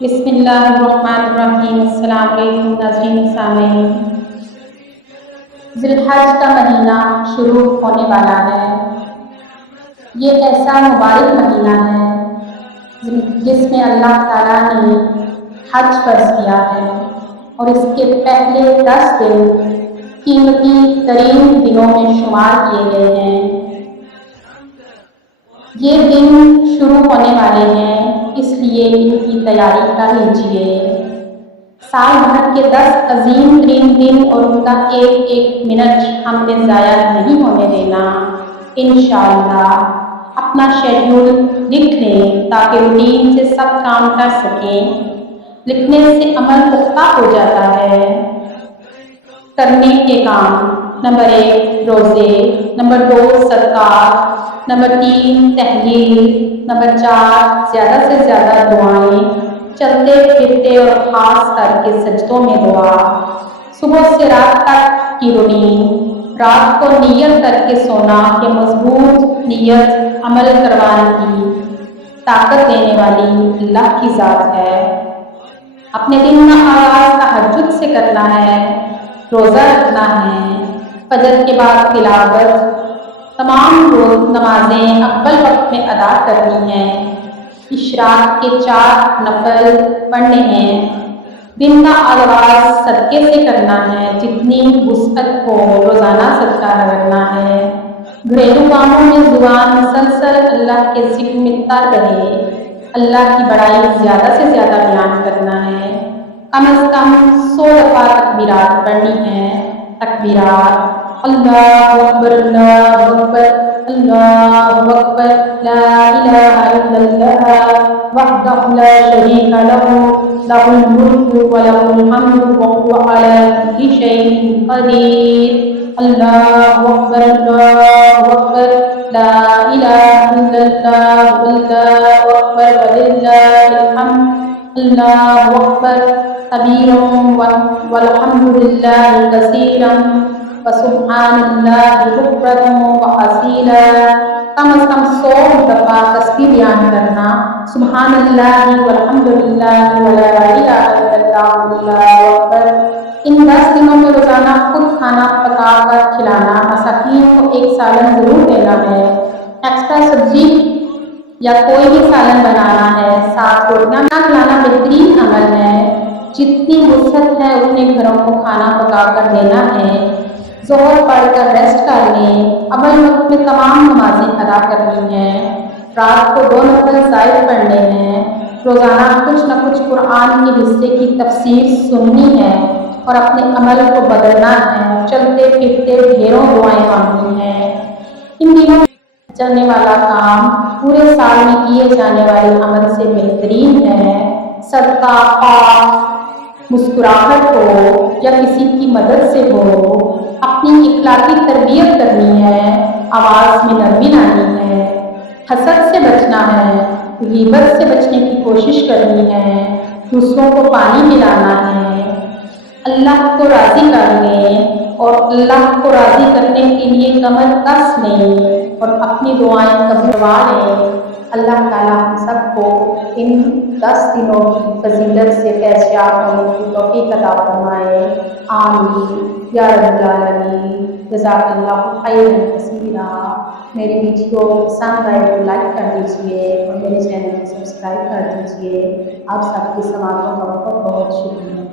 بسم اللہ الرحمن الرحیم۔ السلام علیکم ناظرین سامعین۔ ذی الحج کا مہینہ شروع ہونے والا ہے۔ یہ ایسا مبارک مہینہ ہے جس میں اللہ تعالیٰ نے حج فرض کیا ہے اور اس کے پہلے 10 دن قیمتی ترین دنوں میں شمار کیے گئے ہیں۔ یہ دن شروع ہونے والے ہیں، اس لیے ان کی تیاری کر لیجیے۔ سال بھر کے 10 عظیم ترین دن اور ان کا ایک ایک منٹ ہم نے ضائع نہیں ہونے دینا۔ انشاءاللہ اپنا شیڈیول لکھ لیں تاکہ روٹین سے سب کام کر سکیں۔ لکھنے سے عمل پختہ ہو جاتا ہے۔ کرنے کے کام: نمبر 1 روزے، نمبر 2 صدقات، نمبر 3 تحلیل، نمبر 4 زیادہ سے زیادہ دعائیں، چلتے پھرتے اور خاص کر کے سجدوں میں دعا۔ صبح سے رات تک کی روٹین: رات کو نیت کر کے سونا کہ مضبوط نیت عمل کروانے کی طاقت دینے والی اللہ کی ذات ہے۔ اپنے دن کا آغاز تہجد سے کرنا ہے، روزہ رکھنا ہے، فجر کے بعد تلاوت، تمام روز نمازیں اول وقت میں ادا کرنی ہیں، اشراق کے 4 نفل پڑھنے ہیں۔ دن کا آغاز صدقے سے کرنا ہے، جتنی وسعت ہو روزانہ صدقہ کرنا ہے۔ گھریلو کاموں میں زبان مسلسل اللہ کے ذکر میں تر رہے، اللہ کی بڑائی زیادہ سے زیادہ بیان کرنا ہے۔ کم از کم 100 دفعہ تکبیرات پڑھنی ہیں۔ تکبیرات: اللہ اکبر اللہ اکبر اللہ اکبر لا الہ الا اللہ وحدہ لا شریک لہ لہ الملک ولہ الحمد وہو علی کل شیء قدیر۔ اللہ اکبر لا الہ الا اللہ اللہ اکبر وللہ الحمد۔ اللہ اکبر کبیرا والحمد للہ کثیرا وسبحان اللہ بکرۃ وأصیلا۔ کم از کم 100 دفعہ تسبیح بیان کرنا، سبحان اللہ والحمد للہ ولا الہ الا اللہ واللہ اکبر۔ ان 10 دنوں میں روزانہ خود کھانا پکا کر کھلانا، مساکین کو ایک سالن ضرور دینا ہے، ایکسٹرا سبزی یا کوئی بھی سالن بنانا ہے، 7 روٹیاں کھلانا بہترین عمل ہے۔ جتنی وسعت ہے اتنے گھروں کو کھانا پکا کر دینا ہے۔ ظہر پڑھ کر ریسٹ کر لیں، اول وقت میں تمام نمازیں ادا کرنی ہیں، رات کو 2 نفل زائد پڑھنے ہیں، روزانہ کچھ نہ کچھ قرآن کے حصے کی تفسیر سننی ہے اور اپنے عمل کو بدلنا ہے، چلتے پھرتے ڈھیروں دعائیں مانگنی ہیں۔ ان دنوں میں چلنے والا کام پورے سال میں کیے جانے والے عمل سے بہترین ہے۔ صدقہ خواہ مسکراہٹ ہو یا کسی کی مدد سے ہو، اپنی اخلاقی تربیت کرنی ہے، آواز میں نرمی لانی ہے، حسد سے بچنا ہے، غیبت سے بچنے کی کوشش کرنی ہے، دوسروں کو پانی پلانا ہے، اللہ کو راضی کر لیں اور اللہ کو راضی کرنے کے لیے کمر کس لیں اور اپنی دعائیں قبول کروا لیں۔ اللہ تعالیٰ ہم سب کو ان 10 دنوں کی فضیلت سے فیضیاب ہونے کی توفیق عطا فرمائے، آمین یا رب العالمین۔ جزاک اللہ خیرا کثیرا۔ میری ویڈیو پسند آئے تو لائک کر دیجیے اور میرے چینل کو سبسکرائب کر دیجیے۔ آپ سب کی سماعتوں کا بہت بہت شکریہ۔